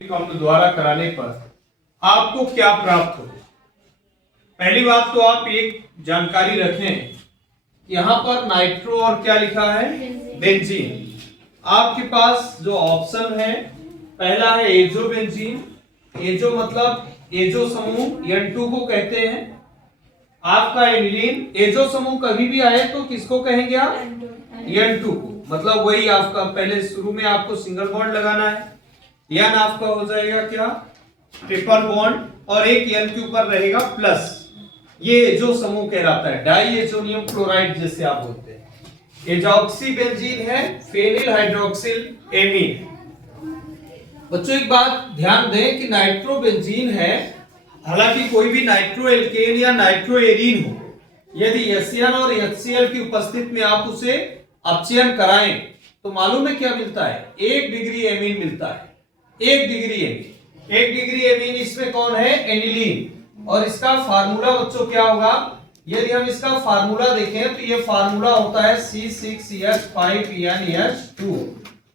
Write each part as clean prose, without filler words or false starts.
अम्ल द्वारा कराने पर आपको क्या प्राप्त होगा। पहली बात तो आप एक जानकारी रखें, यहां पर नाइट्रो और क्या लिखा है, बेंजीन। आपके पास जो ऑप्शन है पहला है एजो बेंजीन। एजो मतलब एजो समूह N2 को कहते हैं। आपका एनिलीन, एजो समूह कभी भी आए तो किसको कहेंगे आप, N2 को। मतलब वही आपका पहले शुरू में आपको सिंगल बॉन्ड लगाना है, N आपका हो जाएगा क्या, ट्रिपल बॉन्ड, और एक N के ऊपर रहेगा प्लस। ये जो समूह कहलाता है डाई एजोनियम क्लोराइड जिसे आप बोलते हैं। एजॉक्सी बेंजीन है फेनिल हाइड्रोक्सिल एमीन। बच्चों एक बात ध्यान दें कि नाइट्रो बेंजीन है, हालांकि कोई भी नाइट्रो एल्केन या नाइट्रो एरीन हो, यदि एसएन और एचसीएल की उपस्थिति में आप उसे अपचयन कराएं तो मालूम है क्या मिलता है, 1 डिग्री एमीन मिलता है। 1 डिग्री एमीन, 1 डिग्री एमीन इसमें कौन है, एनिलीन। और इसका फार्मूला बच्चों क्या होगा, यदि हम इसका फार्मूला देखें तो ये फार्मूला होता है C6H5NH2।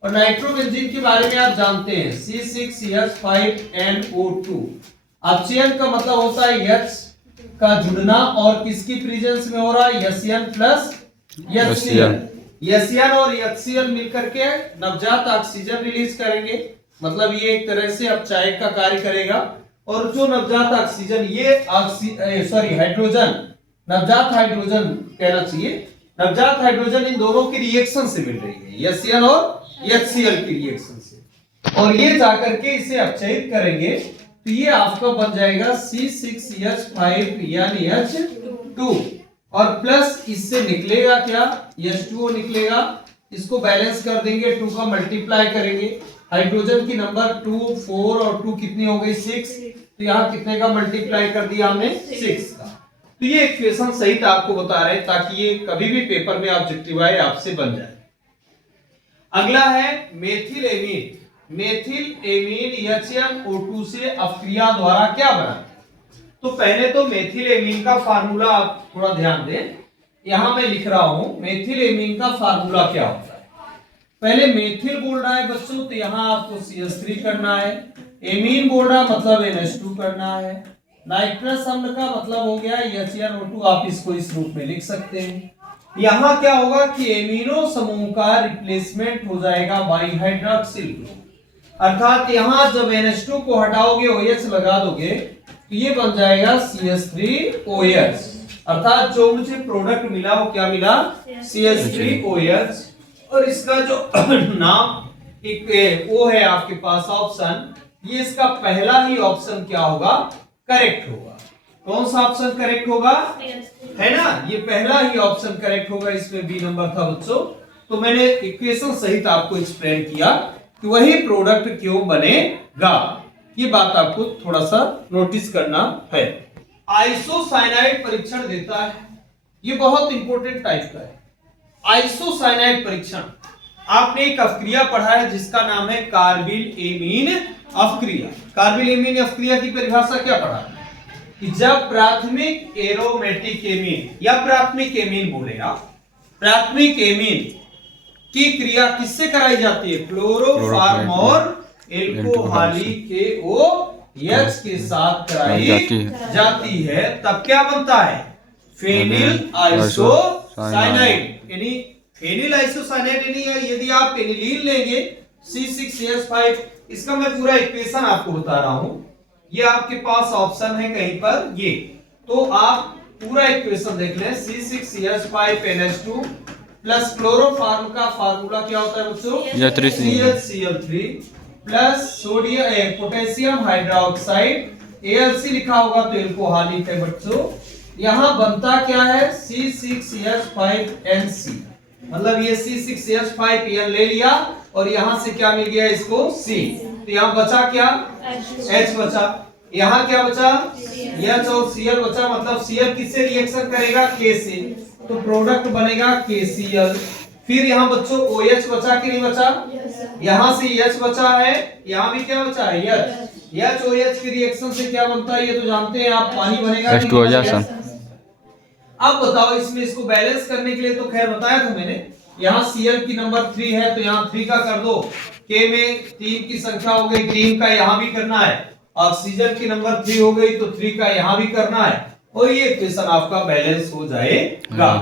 और नाइट्रोबेंजीन के बारे में आप जानते हैं C6H5NO2। अपचयन का मतलब होता है H का जुड़ना, और किसकी प्रेजेंस में हो रहा है, एसएन प्लस एचसीएल। एसएन और एचसीएल मिलकर के नवजात ऑक्सीजन रिलीज करेंगे, मतलब ये एक तरह से अपचायक का कार्य करेगा। और जो नवजात ऑक्सीजन, ये हाइड्रोजन, नवजात हाइड्रोजन कहना चाहिए, नवजात हाइड्रोजन इन दोनों की रिएक्शन से मिल रही है, एसएन और एचसीएल की रिएक्शन से, और ये जाकर के इसे अपचयित करेंगे तो ये आपका बन जाएगा C6H5NH2। और प्लस इससे निकलेगा क्या, H2O निकलेगा। इसको बैलेंस कर देंगे, 2 का मल्टीप्लाई करेंगे, हाइड्रोजन की नंबर 2 4 और 2 कितनी हो गई 6, तो यहाँ कितने का मल्टीप्लाई कर दिया हमने, 6 का। तो ये इक्वेशन सहित आपको बता रहे हैं ताकि ये कभी भी पेपर में ऑब्जेक्टिव आए आपसे बन जाए। अगला है methyl amine. Methyl amine HNO2 से अपक्रिया द्वारा क्या बना। तो पहले तो मेथिल एमीन का फार्मूला आप थोड़ा ध्यान दें, यहां मैं लिख रहा हूं मेथिल एमीन का फार्मूला क्या होता है। पहले मेथिल बोल रहा है बच्चों तो यहां आपको CH3 करना है, एमीन बोल रहा मतलब NH2 करना है, नाइट्रस अम्ल का मतलब हो गया HNO2, आप इसको इस रूप में लिख सकते हैं। यहां क्या होगा कि एमिनो समूह का रिप्लेसमेंट हो जाएगा बाई हाइड्रोक्सिल ग्रुप, अर्थात यहां जब NH2 को हटाओगे OH लगा दोगे तो ये बन जाएगा CH3OH, अर्थात जो मुझे प्रोडक्ट मिला वो क्या मिला, CH3OH। और इसका जो नाम एक वो है आपके पास ऑप्शन, ये इसका पहला ही ऑप्शन क्या होगा, करेक्ट होगा। कौन सा ऑप्शन करेक्ट होगा, है ना, ये पहला ही ऑप्शन करेक्ट होगा, इसमें बी नंबर था बच्चों। तो मैंने इक्वेशन सहित आपको एक्सप्लेन किया कि वही प्रोडक्ट क्यों बनेगा, ये बात आपको थोड़ा सा नोटिस करना है। आइसोसाइनाइड परीक्षण देता है, ये बहुत इंपॉर्टेंट टाइप का है। आइसोसाइनाइड परीक्षण, आपने एक अपक्रिया पढ़ा है जिसका नाम है कार्बिल एमीन अपक्रिया। कार्बिल एमीन अपक्रिया की परिभाषा क्या पढ़ा है कि जब प्राथमिक एरोमेटिक एमीन या प्राथमिक एमीन बोले आप, प्राथमिक एमीन की क्रिया किससे कराई जाती है, क्लोरोफॉर्म और एल्कोहलिक KOH के साथ कराई जाती है, तब क्या बनता है, फेनिल आइसोसाइनाइड। यानी फेनिल आइसोसाइनाइड, यानी यदि आप एनिलीन लेंगे C6H5, इसका मैं पूरा इक्वेशन आपको बता रहा हूं, ये आपके पास ऑप्शन है कहीं पर, ये तो आप पूरा इक्वेशन देख लें। C6H5NH2 प्लस क्लोरोफॉर्म का फार्मूला क्या होता है बच्चों, CHCl3 plus sodium potassium hydroxide, AlC लिखा होगा तो एल्कोहलिक है बच्चों। यहां बनता क्या है, C6H5NC, मतलब ये C6H5N ले लिया और यहां से क्या मिल गया इसको C, तो यहां बचा क्या, H बचा, यहां क्या बचा, H और Cl बचा, मतलब Cl किससे रिएक्शन करेगा, K से, तो प्रोडक्ट बनेगा KCl। फिर यहां बच्चों OH बचा कि नहीं बचा, यहां से H बचा है, यहां भी क्या बचा है H, OH की रिएक्शन से क्या बनता है ये तो जानते हैं आप, पानी बनेगा। अब बताओ इसमें इसको बैलेंस करने के लिए तो खैर बताया था मैंने, यहाँ Cl की नंबर 3 है तो यहाँ 3 का कर दो, K में 3 की संख्या हो गई, 3 का यहाँ भी करना है, ऑक्सीजन की नंबर 3 हो गई तो 3 का यहाँ भी करना है, और ये इक्वेशन आपका बैलेंस हो जाएगा।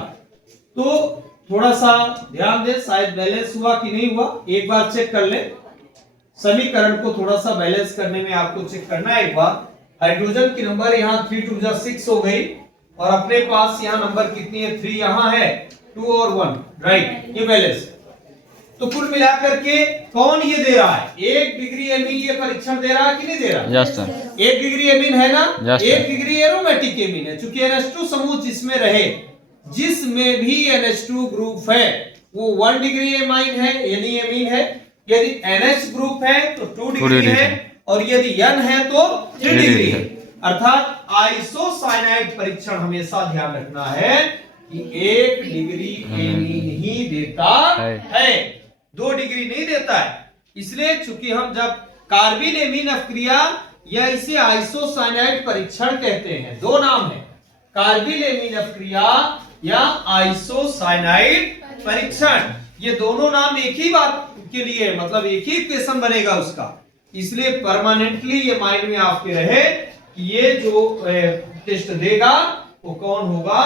तो थोड़ा सा ध्यान दे, शायद बैलेंस हुआ कि नहीं हुआ, एक बार चेक कर ले। समीकरण को थोड़ा सा बैलेंस करने में आपको चेक करना है एक बार। हाइड्रोजन की नंबर यहाँ 3 2 जा 6 हो गई, और अपने पास यहाँ नंबर कितनी है, 3 यहाँ है, 2 और 1, राइट, ये बैलेंस। तो कुल मिलाकर के कौन ये दे रहा है, 1 डिग्री एमीन ये परीक्षण दे रहा है कि नहीं दे रहा? Yes sir. 1 डिग्री एमीन है ना, Yes, 1 डिग्री एरोमेटिक एमीन है। चूंकि NH2 समूह जिसमें रहे, जिसमें भी NH2 ग्रुप है वो 1 डिग्री एमाइन है यानी एमीन है, यदि NH ग्रुप है तो 2 डिग्री है, और यदि N है तो 3 डिग्री है। अर्थात आइसोसाइनाइड परीक्षण हमेशा ध्यान रखना है कि 1 डिग्री एमीन ही देता है, 2 डिग्री नहीं देता है। इसलिए चूंकि हम जब कार्बिन एमीन अपक्रिया या इसे आइसोसाइनाइड परीक्षण कहते हैं, दो नाम है, कार्बिन एमीन अपक्रिया या आइसोसाइनाइड परीक्षण, ये दोनों नाम एक ही बात के लिए, मतलब एक ही इक्वेशन बनेगा उसका। इसलिए परमानेंटली ये माइंड में आपके रहे कि ये जो टेस्ट देगा वो कौन होगा,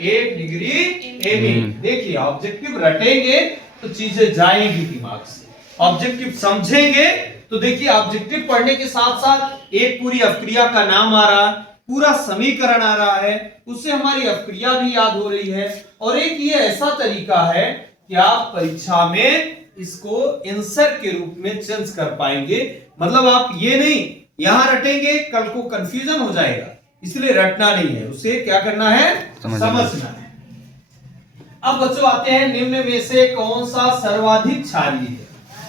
1 डिग्री एमीन। देखिए ऑब्जेक्टिव रटेंगे तो चीजें जाएंगी दिमाग से, ऑब्जेक्टिव समझेंगे तो देखिए ऑब्जेक्टिव पढ़ने के साथ साथ एक पूरी अपक्रिया का नाम आ रहा है, पूरा समीकरण आ रहा है, उससे हमारी अपक्रिया भी याद हो रही है। और एक ये ऐसा तरीका है कि आप परीक्षा में इसको आंसर के रूप में चेंज कर पाएंगे। मतलब आप ये नहीं यहां रटेंगे, कल को कंफ्यूजन हो जाएगा, इसलिए रटना नहीं है, उसे क्या करना है, समझना है। अब बच्चों आते हैं, निम्न में से कौन सा सर्वाधिक क्षारीय है।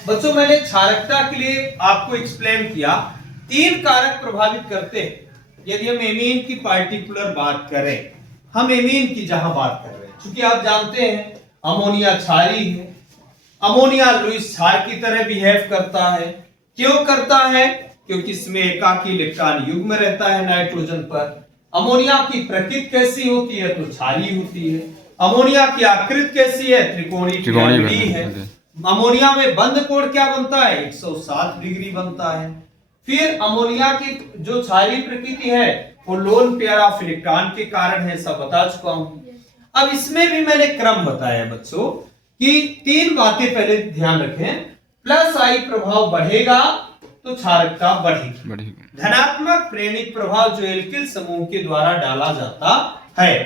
बच्चों मैंने क्षारकता के लिए आपको एक्सप्लेन किया, 3 कारक प्रभावित करते हैं। यदि हम एमीन की पार्टिकुलर बात करें, हम एमीन की जहां बात कर रहे हैं, क्योंकि आप जानते हैं अमोनिया क्षारीय है, अमोनिया लुईस क्षार की तरह बिहेव करता है। क्यों करता है? क्योंकि इसमें एकाकी इलेक्ट्रॉन युग्म रहता है नाइट्रोजन पर। अमोनिया की प्रकृति कैसी होती है, तो क्षारीय होती है। अमोनिया की आकृति कैसी है, त्रिकोणीय है। अमोनिया में बंध कोण क्या बनता है, 107 डिग्री बनता है। फिर अमोनिया की जो क्षारीय प्रकृति है वो लोन पेयर ऑफ इलेक्ट्रॉन के कारण है, सब बता चुका हूं। अब इसमें भी मैंने क्रम बताया बच्चों कि 3 बातें पहले ध्यान रखें। प्लस आई प्रभाव बढ़ेगा तो क्षारकता बढ़ेगी। धनात्मक प्रेरणिक प्रभाव जो एल्किल समूह के द्वारा डाला जाता है,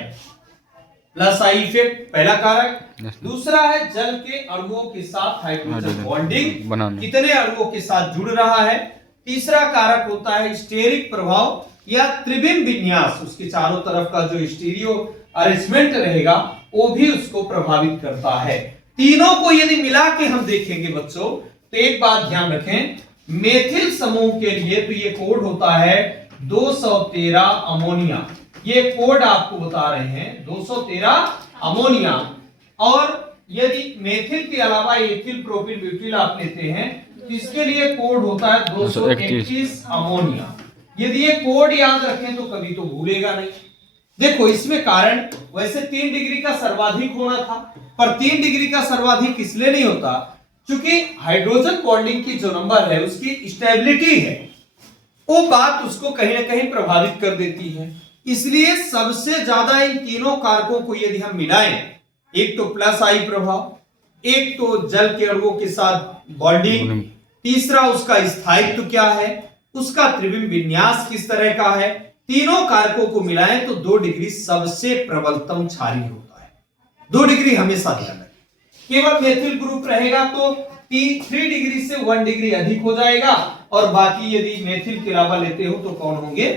प्लस आई इफेक्ट पहला कारक। दूसरा है जल के अणुओं के साथ हाइड्रोजन बॉन्डिंग, कितने अणुओं के साथ जुड़ रहा है। तीसरा कारक होता है स्टेरिक प्रभाव या त्रिबिंब विन्यास, उसके चारों तरफ का जो स्टीरियो अरेंजमेंट रहेगा वो भी उसको प्रभावित करता है। तीनों को यदि मिला के हम देखेंगे बच्चों तो एक बात ध्यान रखें, मेथिल समूह के लिए तो ये कोड होता है 213 अमोनिया, ये कोड आपको बता रहे हैं 213 अमोनिया। और यदि मेथिल के अलावा एथिल प्रोपिल ब्यूटिल आप लेते हैं तो इसके लिए कोड होता है 231 अमोनिया। यदि ये कोड याद रखें तो कभी तो भूलेगा नहीं। देखो इसमें कारण वैसे 3 डिग्री का सर्वाधिक होना था, पर 3 डिग्री का सर्वाधिक इसलिए नहीं होता क्योंकि हाइड्रोजन बॉन्डिंग की जो नंबर है उसकी स्टेबिलिटी है, वो बात उसको कहीं ना कहीं प्रभावित कर देती है। इसलिए सबसे ज्यादा इन तीनों कारकों को यदि हम मिलाएं, एक तो प्लस आई प्रभाव, एक तो जल के अणुओं के साथ बॉन्डिंग, तीसरा उसका स्थायित्व क्या है, उसका त्रिविम विन्यास किस तरह का है, तीनों कारकों को मिलाएं तो 2 डिग्री सबसे प्रबलतम क्षारीय होता है। 2 डिग्री हमेशा ध्यान रखें। केवल मेथिल ग्रुप रहेगा तो 3 डिग्री से 1 डिग्री अधिक हो जाएगा, और बाकी यदि मेथिल के अलावा लेते हो तो कौन होंगे,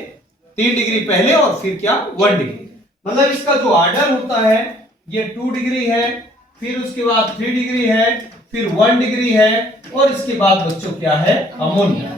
3 डिग्री पहले और फिर क्या 1 डिग्री। मतलब इसका जो ऑर्डर होता है ये 2 डिग्री है, फिर उसके बाद 3 डिग्री है, फिर 1 डिग्री है, और इसके बाद बच्चों क्या है, अमोनिया।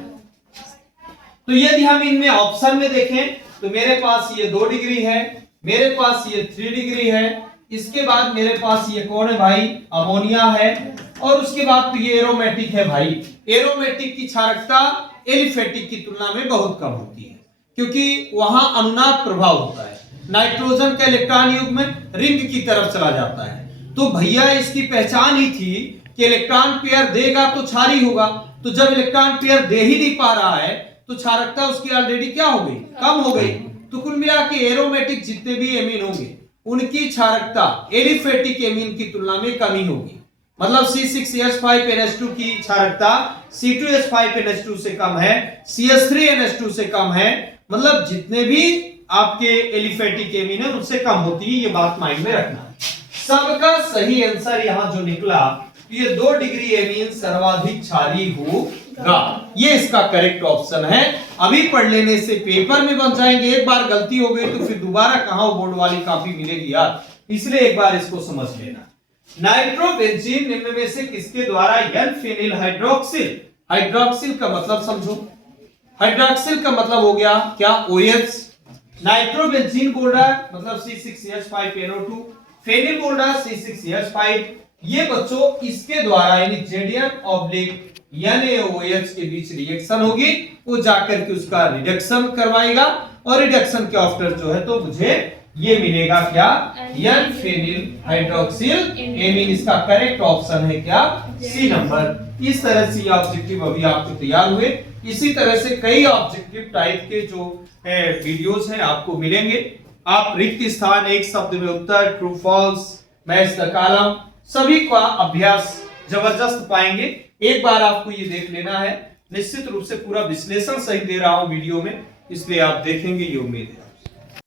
तो यदि हम इनमें ऑप्शन में देखें तो मेरे पास ये 2 डिग्री है, मेरे पास ये 3 डिग्री है, इसके बाद मेरे पास ये कौन है भाई, अमोनिया है, और उसके बाद तो ये एरोमेटिक है भाई। एरोमेटिक की क्षारकता एलिफेटिक की तुलना में बहुत कम होती है क्योंकि वहां अनुनाद प्रभाव होता है, नाइट्रोजन का इलेक्ट्रॉन युग्म रिंग की तरफ चला जाता है, तो भैया इसकी पहचान ही थी कि इलेक्ट्रॉन पेयर देगा तो क्षारीय होगा, तो जब इलेक्ट्रॉन पेयर दे ही नहीं पा रहा है तो क्षारकता उसकी ऑलरेडी क्या हो गई, कम हो गई। तो कुल मिला के एरोमेटिक जितने भी एमीन होंगे उनकी क्षारकता एलिफेटिक एमीन की तुलना में कम ही होगी। मतलब C6H5NH2 की क्षारकता C2H5NH2 से कम है, CH3NH2 से कम है। मतलब जितने भी आपके एलिफेटिक एमीन है उनसे कम होती है, ये बात माइंड में रखना। सबका सही आंसर यहां जो निकला, ये 2 डिग्री एमीन सर्वाधिक क्षारीय होगा, ये इसका करेक्ट ऑप्शन है। अभी पढ़ लेने से पेपर में बन जाएंगे, एक बार गलती हो गई तो फिर दोबारा कहां बोर्ड वाली कॉपी मिलेगी यार, इसलिए एक बार इसको समझ लेना। नाइट्रोबेंजीन निम्न में से किसके द्वारा एन फेनिल हाइड्रोक्सिल, हाइड्रोक्सिल का मतलब समझो, हाइड्रोक्सिल का मतलब हो गया क्या, OH। नाइट्रोबेंजीन बोल रहा है मतलब C6H5NO2, फेनिल बोल रहा है C6H5। ये बच्चों इसके द्वारा यानी ZN/NaOH के बीच रिएक्शन होगी, वो जाकर के उसका रिडक्शन करवाएगा और रिडक्शन के आफ्टर जो है तो मुझे ये मिलेगा क्या, एन फेनिल हाइड्रोक्सिल एमीन। इसका करेक्ट ऑप्शन है क्या, सी नंबर। इस तरह से ये ऑब्जेक्टिव अभी आपको तैयार हुए। इसी तरह से कई ऑब्जेक्टिव टाइप के जो वीडियोस हैं आपको मिलेंगे। आप रिक्त स्थान, एक शब्द में उत्तर, true false, match the column, सभी का अभ्यास जबरदस्त पाएंगे। एक बार आपको ये देख लेना है, निश्चित रूप से पूरा विश्लेषण सही दे रहा हूं वीडियो में, इसलिए आप देखेंगे, ये उम्मीद है।